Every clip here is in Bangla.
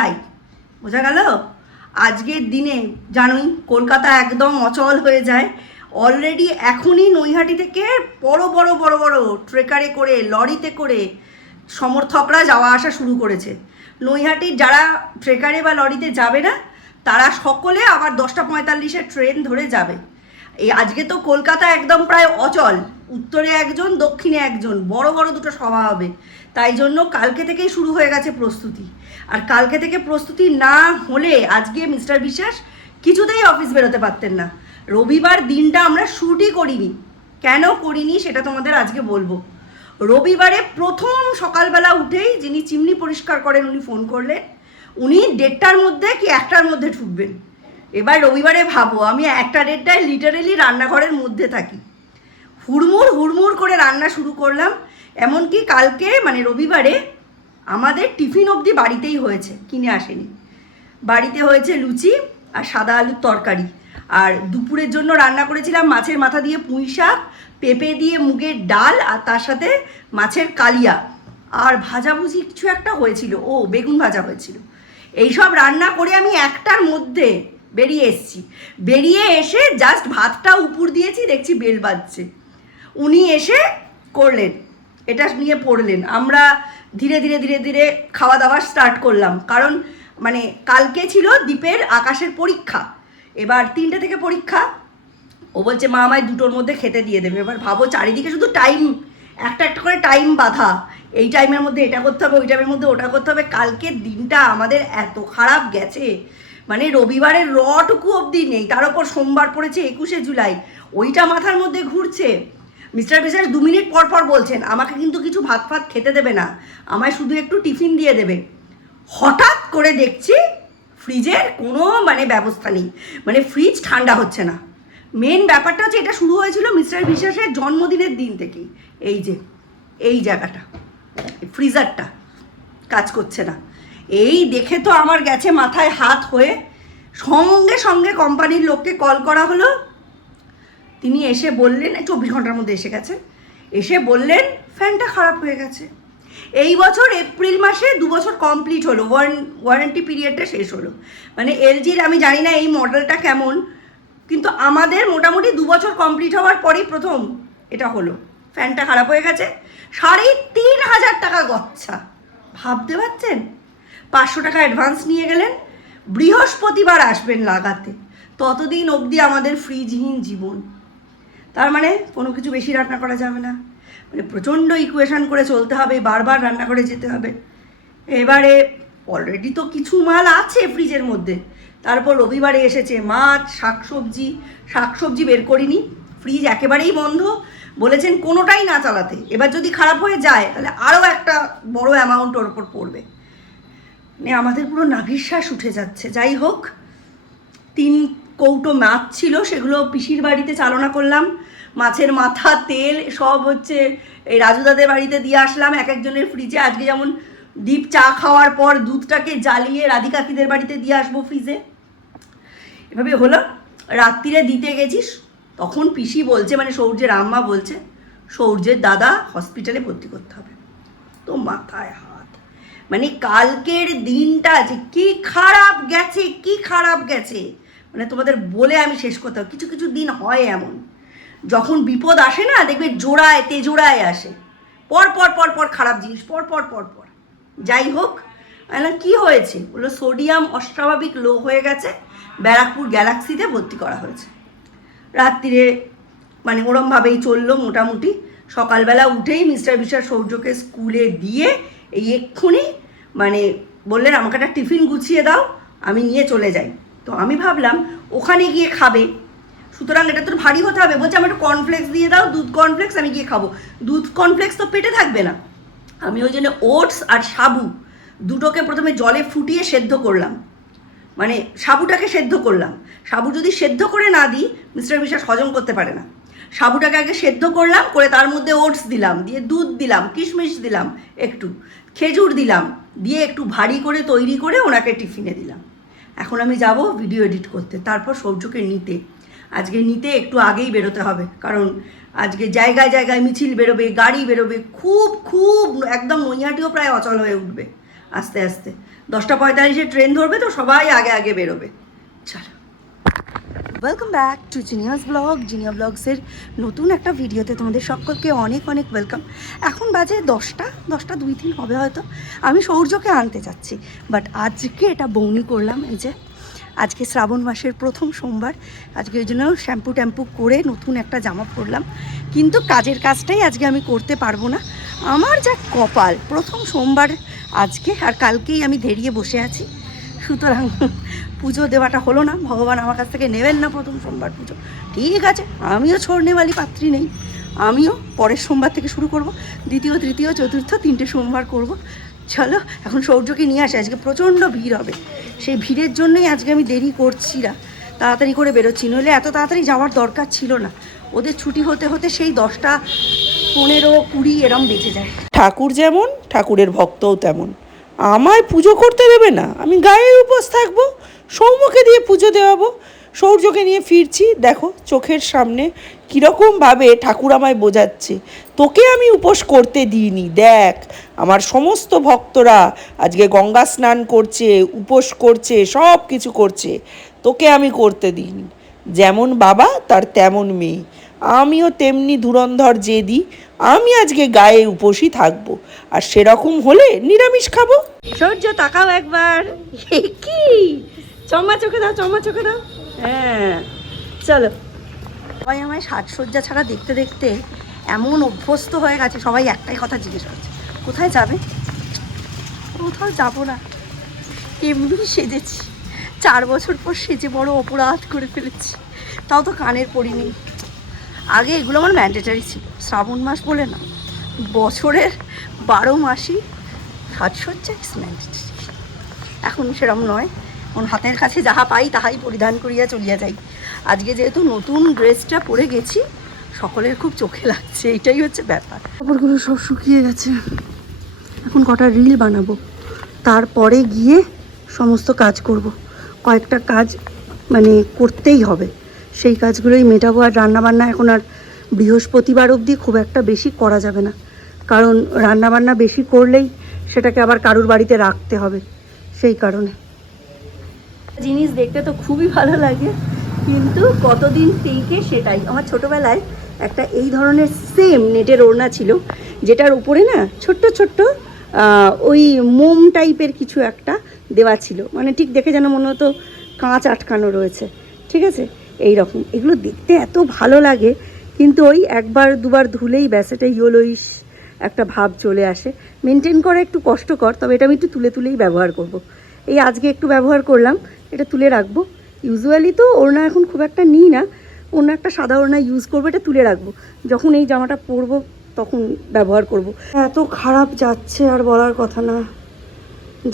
জুলাই বোঝা গেল? আজকের দিনে জানোই, কলকাতা একদম অচল হয়ে যায়। অলরেডি এখনই নৈহাটি থেকে বড় বড় বড় বড় ট্রেকারে করে, লরিতে করে সমর্থকরা যাওয়া আসা শুরু করেছে। নৈহাটির যারা ট্রেকারে বা লরিতে যাবে না, তারা সকলে আবার দশটা পঁয়তাল্লিশের ট্রেন ধরে যাবে। এই আজকে তো কলকাতা একদম প্রায় অচল। উত্তরে একজন, দক্ষিণে একজন, বড় বড় দুটো সভা হবে। তাই জন্য কালকে থেকেই শুরু হয়ে গেছে প্রস্তুতি। আর কালকে থেকে প্রস্তুতি না হলে আজকে মিস্টার বিশ্বাস কিছুতেই অফিস বেরোতে পারতেন না। রবিবার দিনটা আমরা শ্যুটই করিনি। কেন করিনি সেটা তোমাদের আজকে বলব। রবিবারে প্রথম সকালবেলা উঠেই যিনি চিমনি পরিষ্কার করেন উনি ফোন করলেন। উনি দেড়টার মধ্যে কি একটার মধ্যে ঢুকবেন? এবার রবিবারে ভাবো, আমি একটা দেড়টায় লিটারেলি রান্নাঘরের মধ্যে থাকি। হুড়মুড় হুড়মুড় করে রান্না শুরু করলাম। এমনকি কালকে মানে রবিবারে আমাদের টিফিন অবধি বাড়িতেই হয়েছে, কিনে আসেনি। বাড়িতে হয়েছে লুচি আর সাদা আলুর তরকারি। আর দুপুরের জন্য রান্না করেছিলাম মাছের মাথা দিয়ে পুঁই শাক, পেঁপে দিয়ে মুগের ডাল আর তার সাথে মাছের কালিয়া। আর ভাজাভুজি কিছু একটা হয়েছিল, ও বেগুন ভাজা হয়েছিল। এইসব রান্না করে আমি একটার মধ্যে বেরিয়ে এসেছি। বেরিয়ে এসে জাস্ট ভাতটা উপর দিয়েছি, দেখছি বেল বাজছে। উনি এসে করলেন। এটা নিয়ে পড়লেন। আমরা ধীরে ধীরে ধীরে ধীরে খাওয়া দাওয়া স্টার্ট করলাম। কারণ মানে কালকে ছিল দ্বীপের আকাশের পরীক্ষা। এবার তিনটে থেকে পরীক্ষা। ও বলছে, মা আমায় দুটোর মধ্যে খেতে দিয়ে দেবে। এবার ভাবো, চারিদিকে শুধু টাইম একটা একটা করে টাইম বাঁধা। এই টাইমের মধ্যে এটা করতে হবে, ওই টাইমের মধ্যে ওটা করতে হবে। কালকের দিনটা আমাদের এত খারাপ গেছে। মানে রবিবারের রটুকু অবধি নেই। তার উপর সোমবার পড়েছে একুশে জুলাই। ওইটা মাথার মধ্যে ঘুরছে। মিস্টার বিশ্বাস দু মিনিট পর পর বলছেন, আমাকে কিন্তু কিছু ভাত ফাত খেতে দেবে না, আমায় শুধু একটু টিফিন দিয়ে দেবে। হঠাৎ করে দেখছি ফ্রিজের কোনো মানে ব্যবস্থা নেই মানে ফ্রিজ ঠান্ডা হচ্ছে না। মেন ব্যাপারটা হচ্ছে এটা শুরু হয়েছিল মিস্টার বিশ্বাসের জন্মদিনের দিন থেকেই। এই যে, এই জায়গাটা, ফ্রিজারটা কাজ করছে না। এই দেখে তো আমার গেছে মাথায় হাত হয়ে। সঙ্গে সঙ্গে কোম্পানির লোককে কল করা হলো। তিনি এসে বললেন চব্বিশ ঘণ্টার মধ্যে এসে গেছে। এসে বললেন, ফ্যানটা খারাপ হয়ে গেছে। এই বছর এপ্রিল মাসে দু বছর কমপ্লিট হলো ওয়ারেন্টি পিরিয়ডটা শেষ হলো। মানে এলজির, আমি জানি না এই মডেলটা কেমন, কিন্তু আমাদের মোটামুটি দু বছর কমপ্লিট হওয়ার পরেই প্রথম এটা হলো। ফ্যানটা খারাপ হয়ে গেছে, সাড়ে তিন হাজার টাকা গচ্ছা। ভাবতে পারছেন? পাঁচশো টাকা অ্যাডভান্স নিয়ে গেলেন, বৃহস্পতিবার আসবেন লাগাতে। ততদিন অবধি আমাদের ফ্রিজহীন জীবন। তার মানে কোনো কিছু বেশি রান্না করা যাবে না। মানে প্রচণ্ড ইকুয়েশন করে চলতে হবে, বারবার রান্না করে যেতে হবে। এবারে অলরেডি তো কিছু মাল আছে ফ্রিজের মধ্যে। তারপর রবিবারে এসেছে মাছ, শাকসবজি। শাকসবজি বের করিনি। ফ্রিজ একেবারেই বন্ধ। বলেছেন কোনোটাই না চালাতে। এবার যদি খারাপ হয়ে যায়, তাহলে আরও একটা বড় অ্যামাউন্ট ওর ওপর পড়বে। মানে আমাদের পুরো নাভিশ্বাস উঠে যাচ্ছে। যাই হোক, তিন কৌটো মাছ ছিল, সেগুলো পিসির বাড়িতে চালনা করলাম। মাছের মাথা, তেল, সব হচ্ছে এই রাজুদাদের বাড়িতে দিয়ে আসলাম। এক একজনের ফ্রিজে আজকে যেমন ডিপ চা খাওয়ার পর দুধটাকে জ্বালিয়ে রাধিকাকিদের বাড়িতে দিয়ে আসব ফ্রিজে এভাবে হলো। রাত্রিরে দিতে গেছিস, তখন পিসি বলছে মানে সৌর্যের আম্মা বলছে, সৌর্যের দাদা হসপিটালে ভর্তি করতে হবে। তো মাথায় হাত। মানে কালকের দিনটা যে কি খারাপ গেছে, কি খারাপ গেছে। মানে তোমাদের বলে আমি শেষ করতে। কিছু কিছু দিন হয় এমন। যখন বিপদ আসে না, দেখবে জোড়ায়, তেজোড়ায় আসে। পর পর পর পর খারাপ জিনিস, পর পর পর পর। যাই হোক না কি হয়েছে? বলল, সোডিয়াম অস্বাভাবিক লো হয়ে গেছে, ব্যারাকপুর গ্যালাক্সিতে ভর্তি করা হয়েছে। রাত্রিরে মানে ওরমভাবেই চলল মোটামুটি। সকালবেলা উঠেই মিস্টার বিশ্বাস সৌর্যকে স্কুলে দিয়ে এই এক্ষুনি মানে বললেন, আমাকে একটা টিফিন গুছিয়ে দাও, আমি নিয়ে চলে যাই। তো আমি ভাবলাম, ওখানে গিয়ে খাবে। সুতরাং এটা তো ভারী হতে হবে। বলছে আমার একটু কর্নফ্লেক্স দিয়ে দাও, দুধ কর্নফ্লেক্স আমি গিয়ে খাব। দুধ কর্নফ্লেক্স তো পেটে থাকবে না। আমি ওই জন্য ওটস আর সাবু দুটোকে প্রথমে জলে ফুটিয়ে সেদ্ধ করলাম। মানে সাবুটাকে সেদ্ধ করলাম। সাবু যদি সেদ্ধ করে না দিই, মিস্টার বিশ্বাস হজম করতে পারে না। সাবুটাকে আগে সেদ্ধ করলাম, করে তার মধ্যে ওটস দিলাম, দিয়ে দুধ দিলাম, কিশমিশ দিলাম একটু, খেজুর দিলাম, দিয়ে একটু ভারী করে তৈরি করে ওনাকে টিফিনে দিলাম। এখন আমি যাব ভিডিও এডিট করতে, তারপর সৌর্যকে নিতে। আজকে নিতে একটু আগেই বেরোতে হবে, কারণ আজকে জায়গায় জায়গায় মিছিল বেরোবে, গাড়ি বেরোবে, খুব খুব একদম নৈহাটিও প্রায় অচল হয়ে উঠবে, আস্তে আস্তে। দশটা পঁয়তাল্লিশে ট্রেন ধরবে তো সবাই আগে আগে বেরোবে। চলো। Welcome back to genius blog Jinia ব্লগসের নতুন একটা ভিডিওতে তোমাদের সকলকে অনেক অনেক ওয়েলকাম এখন বাজে দশটা দশটা দুই তিন হবে হয়তো। আমি সৌর্যকে আনতে যাচ্ছি বাট আজকে এটা বৌনি করলাম, এই যে আজকে শ্রাবণ মাসের প্রথম সোমবার। আজকে ওই জন্য শ্যাম্পু ট্যাম্পু করে নতুন একটা জামা পরলাম। কিন্তু কাজের কাজটাই আজকে আমি করতে পারব না। আমার যা কপাল, প্রথম সোমবার আজকে, আর কালকেই আমি ধেরিয়ে বসে আছি। সুতরাং পুজো দেওয়াটা হলো না। ভগবান আমার কাছ থেকে নেবেন না প্রথম সোমবার পুজো। ঠিক আছে, আমিও ছোড়নেওয়ালি পাত্রী নেই। আমিও পরের সোমবার থেকে শুরু করব। দ্বিতীয়, তৃতীয়, চতুর্থ তিনটে সোমবার করব। চলো, এখন সৌর্যকে নিয়ে আসে। আজকে প্রচণ্ড ভিড় হবে। সেই ভিড়ের জন্যই আজকে আমি দেরি করছি না। তাড়াতাড়ি করে বেরোচ্ছি, নইলে এত তাড়াতাড়ি যাওয়ার দরকার ছিল না। ওদের ছুটি হতে হতে সেই দশটা পনেরো কুড়ি এরম বেঁচে যায়। ঠাকুর যেমন, ঠাকুরের ভক্তও তেমন। আমায় পুজো করতে দেবে না। আমি গায়ে উপোস থাকব, সৌম্যকে দিয়ে পুজো দেওয়াবো, সৌর্যকে নিয়ে ফিরছি। দেখো, চোখের সামনে কীরকমভাবে ঠাকুর আমায় বোঝাচ্ছে। তোকে আমি উপোস করতে দিইনি, দেখ। আমার সমস্ত ভক্তরা আজকে গঙ্গা স্নান করছে, উপোস করছে সব কিছু করছে। তোকে আমি করতে দিইনি। যেমন বাবা, তার তেমন মেয়ে। আমিও তেমনি ধুরন্ধর জেদি। আমি আজকে গায়ে উপসী থাকব। আর সেরকম হলে নিরামিষ খাব। সূর্য তাকাও একবার। কি? চমা চোখে দাও চমা চোখে দাও। হ্যাঁ চলো। সবাই আমায় সাজসজ্জা ছাড়া দেখতে দেখতে এমন অভ্যস্ত হয়ে গেছে সবাই একটাই কথা জিজ্ঞেস করছে কোথায় যাবে? কোথাও যাব না। এমনি সেজেছি। চার বছর পর সেজে বড় অপরাধ করে ফেলেছি। তাও তো কানের পড়িনি আগে এগুলো আমার ম্যান্ডেটারি ছিল। শ্রাবণ মাস বলে না, বছরের বারো মাসই সাজসজ্জা ইস ম্যান্ডেটারি এখন সেরকম নয়, এখন হাতের কাছে যাহা পাই তাহাই পরিধান করিয়া চলিয়া যাই। আজকে যেহেতু নতুন ড্রেসটা পরে গেছি, সকলের খুব চোখে লাগছে, এটাই হচ্ছে ব্যাপার। কাপড়গুলো সব শুকিয়ে গেছে। এখন কটা রিল বানাবো, তারপরে গিয়ে সমস্ত কাজ করব। কয়েকটা কাজ মানে করতেই হবে। সেই কাজগুলোই মেটাবো আর রান্নাবান্না এখন আর বৃহস্পতিবার অবধি খুব একটা বেশি করা যাবে না। কারণ রান্নাবান্না বেশি করলেই সেটাকে আবার কারুর বাড়িতে রাখতে হবে সেই কারণে। জিনিস দেখতে তো খুবই ভালো লাগে, কিন্তু কতদিন থেকে সেটাই। আমার ছোটবেলায় একটা এই ধরনের সেম নেটের ওড়না ছিল, যেটার উপরে না ছোট্ট ছোট্ট ওই মোম টাইপের কিছু একটা দেওয়া ছিল। মানে ঠিক দেখে যেন মনে হতো কাঁচ আটকানো রয়েছে। ঠিক আছে? এই রকম এগুলো দেখতে এত ভালো লাগে, কিন্তু ওই একবার দুবার ধুলেই ব্যাস এটা ইয়োলোইশ একটা ভাব চলে আসে। মেনটেন করা একটু কষ্টকর, তবে এটা আমি একটু তুলে তুলেই ব্যবহার করব। এই আজকে একটু ব্যবহার করলাম, এটা তুলে রাখব। ইউজুয়ালি তো ওড়না এখন খুব একটা নিই না অন্য একটা সাদা ওড়না ইউজ করব, এটা তুলে রাখব। যখন এই জামাটা পরবো, তখন ব্যবহার করব। এত খারাপ যাচ্ছে আর বলার কথা না।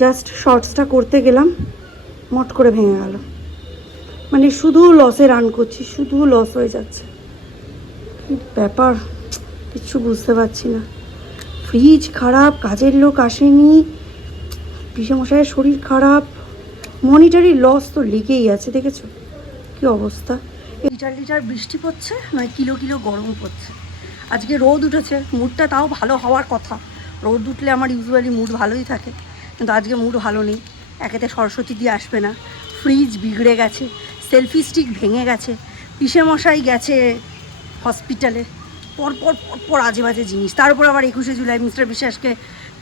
জাস্ট শর্টসটা করতে গেলাম, মট করে ভেঙে গেল। মানে শুধু লসে রান করছি, শুধু লস হয়ে যাচ্ছে। ব্যাপার? কিচ্ছু বুঝতে পারছি না। ফ্রিজ খারাপ, কাজের লোক আসেনি। পিসেমশাইয়ের শরীর খারাপ। মনিটারি লস তো লেগেই আছে, দেখেছ? কি অবস্থা? লিটার লিটার বৃষ্টি পড়ছে, নয় কিলো কিলো গরম পড়ছে। আজকে রোদ উঠেছে মুডটা তাও ভালো হওয়ার কথা। রোদ উঠলে আমার ইউজুয়ালি মুড ভালোই থাকে, কিন্তু আজকে মুড ভালো নেই। একেতে সরস্বতী দিয়ে আসবে না। ফ্রিজ বিগড়ে গেছে। সেলফি স্টিক ভেঙে গেছে। পিসেমশাই গেছে হসপিটালে। পরপর পরপর আজে বাজে জিনিস। তার উপর আবার একুশে জুলাই মিস্টার বিশ্বাসকে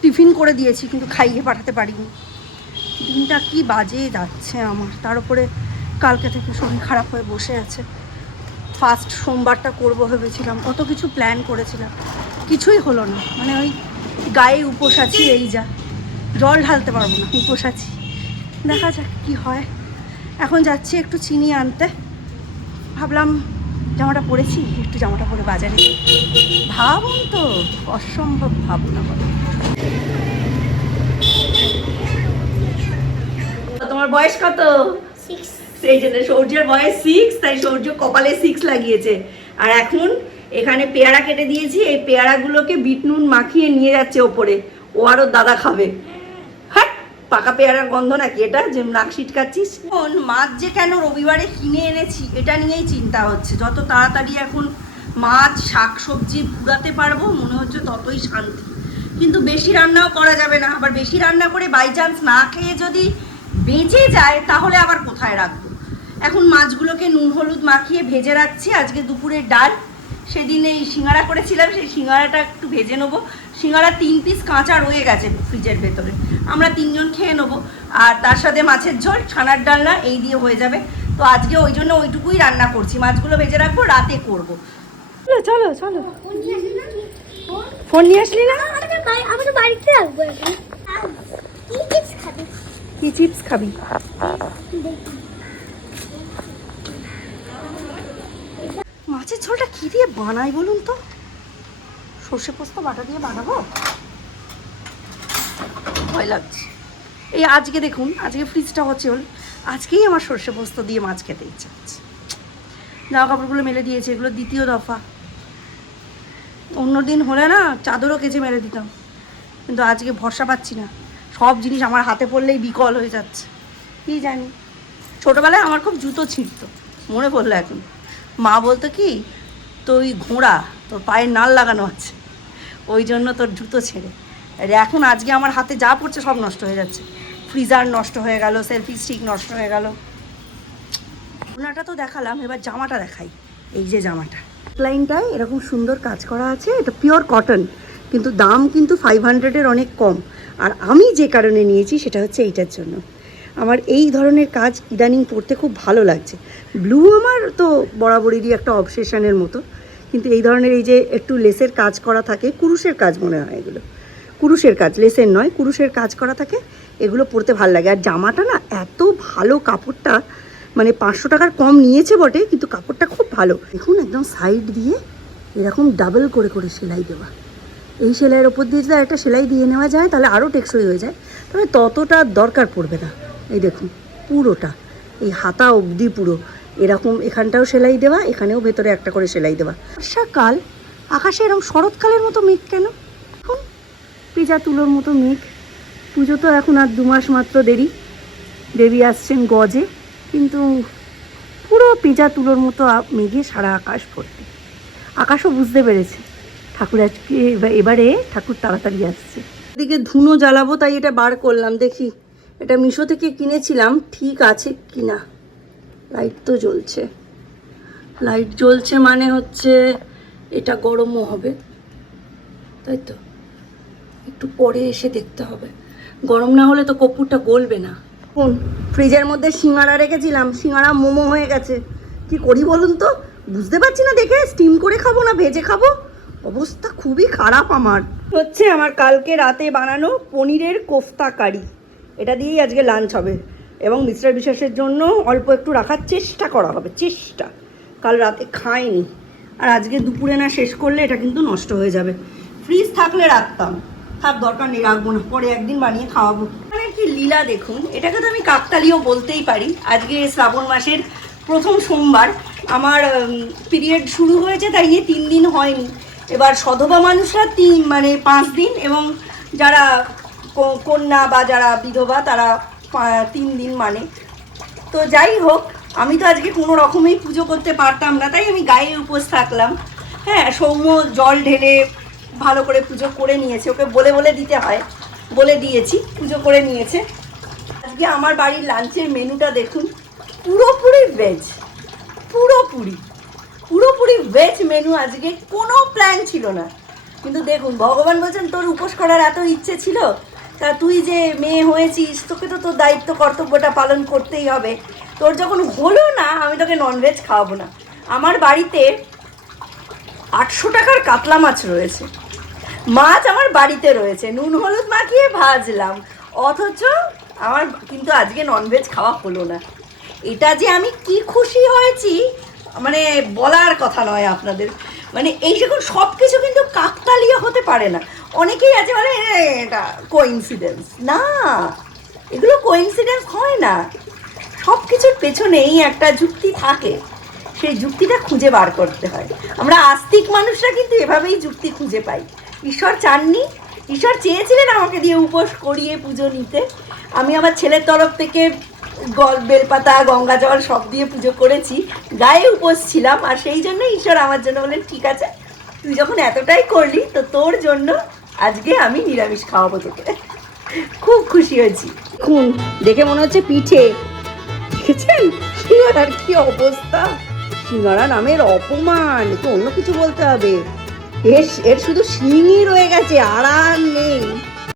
টিফিন করে দিয়েছি, কিন্তু খাইয়ে পাঠাতে পারিনি। দিনটা কি বাজে যাচ্ছে আমার। তার উপরে কালকে থেকে শরীর খারাপ হয়ে বসে আছে। ফার্স্ট সোমবারটা করব ভেবেছিলাম, কত কিছু প্ল্যান করেছিলাম। কিছুই হলো না। মানে ওই গায়ে উপোস আছি এই যা। জল ঢালতে পারব না উপোস আছি দেখা যাক কি হয়। এখন যাচ্ছি একটু চিনি আনতে। ভাবলাম জামাটা পরেছি একটু জামাটা পরে বাজারে। ভাবুন তো অসম্ভব ভাবনা বলো। তোমার বয়স কত? সেই জন্য সৌর্যের বয়স সিক্স তাই সৌর্য কপালে সিক্স লাগিয়েছে। আর এখন এখানে পেয়ারা কেটে দিয়েছি এই পেয়ারাগুলোকে বিট নুন মাখিয়ে নিয়ে যাচ্ছে ওপরে। ও আর ওর দাদা খাবে। পাকা পেয়ারার গন্ধ নাকি এটা? যে নাক ছিটকাচ্ছিস মাছ যে কেন রবিবারে কিনে এনেছি, এটা নিয়েই চিন্তা হচ্ছে। যত তাড়াতাড়ি এখন মাছ শাক সবজি পুরাতে পারব, মনে হচ্ছে ততই শান্তি। কিন্তু বেশি রান্নাও করা যাবে না। আবার বেশি রান্না করে বাই চান্স না খেয়ে যদি বেঁচে যায়, তাহলে আবার কোথায় রাখব? এখন মাছগুলোকে নুন, হলুদ মাখিয়ে ভেজে রাখছি। আজকে দুপুরের ডাল। সেদিন এই সিঙ্গারা করেছিলাম সেই সিঙ্গারাটা একটু ভেজে নেব। সিঙ্গারা তিন পিস কাঁচা রয়ে গেছে ফ্রিজের ভেতরে। আমরা তিনজন খেয়ে নেব। আর তার সাথে মাছের ঝোল ছানার ডালনা এই দিয়ে হয়ে যাবে। তো আজকে ওই জন্য ওইটুকুই রান্না করছি। মাছগুলো ভেজে রাখব রাতে করব। চলো চলো চলো। ফোন নিয়ে আসলি না? আমি বাড়িতে রাখব কি চিপস খাবি? কি চিপস খাবি? মাছের ঝোলটা কি দিয়ে বানাই বলুন তো? সর্ষে পোস্ত, বাটা দিয়ে বানাবো? ভয় লাগছে। এই আজকে দেখুন, আজকে ফ্রিজটা হল আজকেই আমার সর্ষে পোস্ত দিয়ে মাছ খেতে ইচ্ছে হচ্ছে জামা কাপড়গুলো মেলে দিয়েছে, এগুলো দ্বিতীয় দফা। অন্য দিন হলে না, চাদরও কেচে মেলে দিতাম। কিন্তু আজকে ভরসা পাচ্ছি না। সব জিনিস আমার হাতে পড়লেই বিকল হয়ে যাচ্ছে। কি জানি। ছোটোবেলায় আমার খুব জুতো ছিঁড়তো। মনে পড়ল এখন। মা বলতো কি, তুই ঘোড়া, তোর পায়ে নাল লাগানো আছে, ওই জন্য তোর জুতো ছেড়ে। আর এখন আজকে আমার হাতে যা পড়ছে সব নষ্ট হয়ে যাচ্ছে। ফ্রিজার নষ্ট হয়ে গেল, সেলফি স্টিক নষ্ট হয়ে গেল। ওনাটা তো দেখালাম, এবার জামাটা দেখাই। এই যে জামাটা। লাইনটায় এরকম সুন্দর কাজ করা আছে, এটা পিওর কটন কিন্তু দাম কিন্তু ফাইভ হান্ড্রেডের অনেক কম। আর আমি যে কারণে নিয়েছি, সেটা হচ্ছে এইটার জন্য। আমার এই ধরনের কাজ ইদানিং পড়তে খুব ভালো লাগছে। ব্লু আমার তো বরাবরেরই একটা অবসেশনের মতো। কিন্তু এই ধরনের এই যে একটু লেসের কাজ করা থাকে, কুরুশের কাজ মনে হয় এগুলো। কুরুশের কাজ, লেসের নয়, কুরুশের কাজ করা থাকে, এগুলো পরতে ভালো লাগে। আর জামাটা না, এত ভালো কাপড়টা মানে পাঁচশো টাকার কম নিয়েছে বটে, কিন্তু কাপড়টা খুব ভালো। দেখুন একদম সাইড দিয়ে এরকম ডাবল করে করে সেলাই দেওয়া। এই সেলাইয়ের ওপর দিয়ে যদি একটা সেলাই দিয়ে নেওয়া যায়, তাহলে আরও টেকসই হয়ে যায়। তবে ততটা দরকার পড়বে না। এই দেখুন, পুরোটা। এই হাতা অবধি পুরো। এরকম এখানটাও সেলাই দেওয়া, এখানেও ভেতরে একটা করে সেলাই দেওয়া। বর্ষাকাল, আকাশে এরকম শরৎকালের মতো মেঘ কেন? এখন পেঁজা তুলোর মতো মেঘ। পুজো তো এখন আর দু মাস মাত্র দেরি। দেবী আসছেন গজে, কিন্তু পুরো পেঁজা তুলোর মতো মেঘে সারা আকাশ ভর্তি। আকাশও বুঝতে পেরেছে। ঠাকুর আজকে এবা- এবারে ঠাকুর তাড়াতাড়ি আসছে। এদিকে ধুনো জ্বালাবো, তাই এটা বার করলাম, দেখি। এটা মিশো থেকে কিনেছিলাম, ঠিক আছে কিনা? লাইট তো জ্বলছে। লাইট জ্বলছে মানে হচ্ছে এটা গরমও হবে। তাই তো? একটু পরে এসে দেখতে হবে। গরম না হলে তো কপুরটা গলবে না। কোন? ফ্রিজের মধ্যে সিঙ্গারা রেখেছিলাম, সিঙ্গারা মোমো হয়ে গেছে। কি করি বলুন তো? বুঝতে পারছি না দেখে স্টিম করে খাব না ভেজে খাব? অবস্থা খুবই খারাপ আমার। হচ্ছে আমার কালকে রাতে বানানো পনিরের কোফতা কারি। এটা দিয়েই আজকে লাঞ্চ হবে। এবং মিস্টার বিশ্বাসের জন্য অল্প একটু রাখার চেষ্টা করা হবে, চেষ্টা। কাল রাতে খাইনি। আর আজকে দুপুরে না শেষ করলে এটা কিন্তু নষ্ট হয়ে যাবে। ফ্রিজ থাকলে রাখতাম। থাক দরকার নেই, রাখব না। পরে একদিন বানিয়ে খাওয়াবো। মানে কি লীলা দেখুন? এটাকে তো আমি কাকতালিও বলতেই পারি। আজকে শ্রাবণ মাসের প্রথম সোমবার। আমার পিরিয়ড শুরু হয়েছে, তাই নিয়ে তিন দিন হয়নি। এবার সধবা মানুষরা তিন মানে পাঁচ দিন এবং যারা কন্যা বা যারা বিধবা, তারা তিন দিন মানে। তো যাই হোক, আমি তো আজকে কোনো রকমেই পুজো করতে পারতাম না, তাই আমি গায়ে উপোস থাকলাম। হ্যাঁ সৌম্য জল ঢেলে ভালো করে পুজো করে নিয়েছে। ওকে বলে বলে দিতে হয়, বলে দিয়েছি, পুজো করে নিয়েছে। আজকে আমার বাড়ির লাঞ্চের মেনুটা দেখুন, পুরোপুরি ভেজ পুরোপুরি পুরোপুরি ভেজ মেনু আজকে কোনো প্ল্যান ছিল না। কিন্তু দেখুন, ভগবান বলছেন, তোর উপোস করার এত ইচ্ছে ছিল? তা তুই যে মেয়ে হয়েছিস, তোকে তো তোর দায়িত্ব, কর্তব্যটা পালন করতেই হবে। তোর যখন হলো না, আমি তোকে ননভেজ খাওয়াবো না। আমার বাড়িতে আটশো টাকার কাতলা মাছ রয়েছে। মাছ আমার বাড়িতে রয়েছে। নুন, হলুদ মাখিয়ে ভাজলাম। অথচ আমার কিন্তু আজকে ননভেজ খাওয়া হলো না। এটা যে আমি কি খুশি হয়েছি মানে বলার কথা নয় আপনাদের। মানে এই যখন সব কিছু কিন্তু কাকতালীয় হতে পারে না। অনেকেই আছে মানে "এ, এটা কোইন্সিডেন্স না এগুলো কোইন্সিডেন্স হয় না। সব কিছুর পেছনেই একটা যুক্তি থাকে। সেই যুক্তিটা খুঁজে বার করতে হয়। আমরা আস্তিক মানুষরা কিন্তু এভাবেই যুক্তি খুঁজে পাই। ঈশ্বর চাননি ঈশ্বর চেয়েছিলেন আমাকে দিয়ে উপোস করিয়ে পুজো নিতে। আমি আমার ছেলের তরফ থেকে গল, বেলপাতা, গঙ্গা জল সব দিয়ে পুজো করেছি। গায়ে উপোস ছিলাম, আর সেই জন্য ঈশ্বর আমার জন্য বললেন, ঠিক আছে, তুই যখন এতটাই করলি, তো তোর জন্য আজকে আমি নিরামিষ খাওয়াবো তোকে। খুব খুশি হয়েছি। খুন দেখে মনে হচ্ছে পিঠে। দেখেছেন? সিঙ্গারার কি অবস্থা? সিঙ্গারা নামের অপমান। অন্য কিছু বলতে হবে। এর এর শুধু শিঙই রয়ে গেছে আড়াল নেই।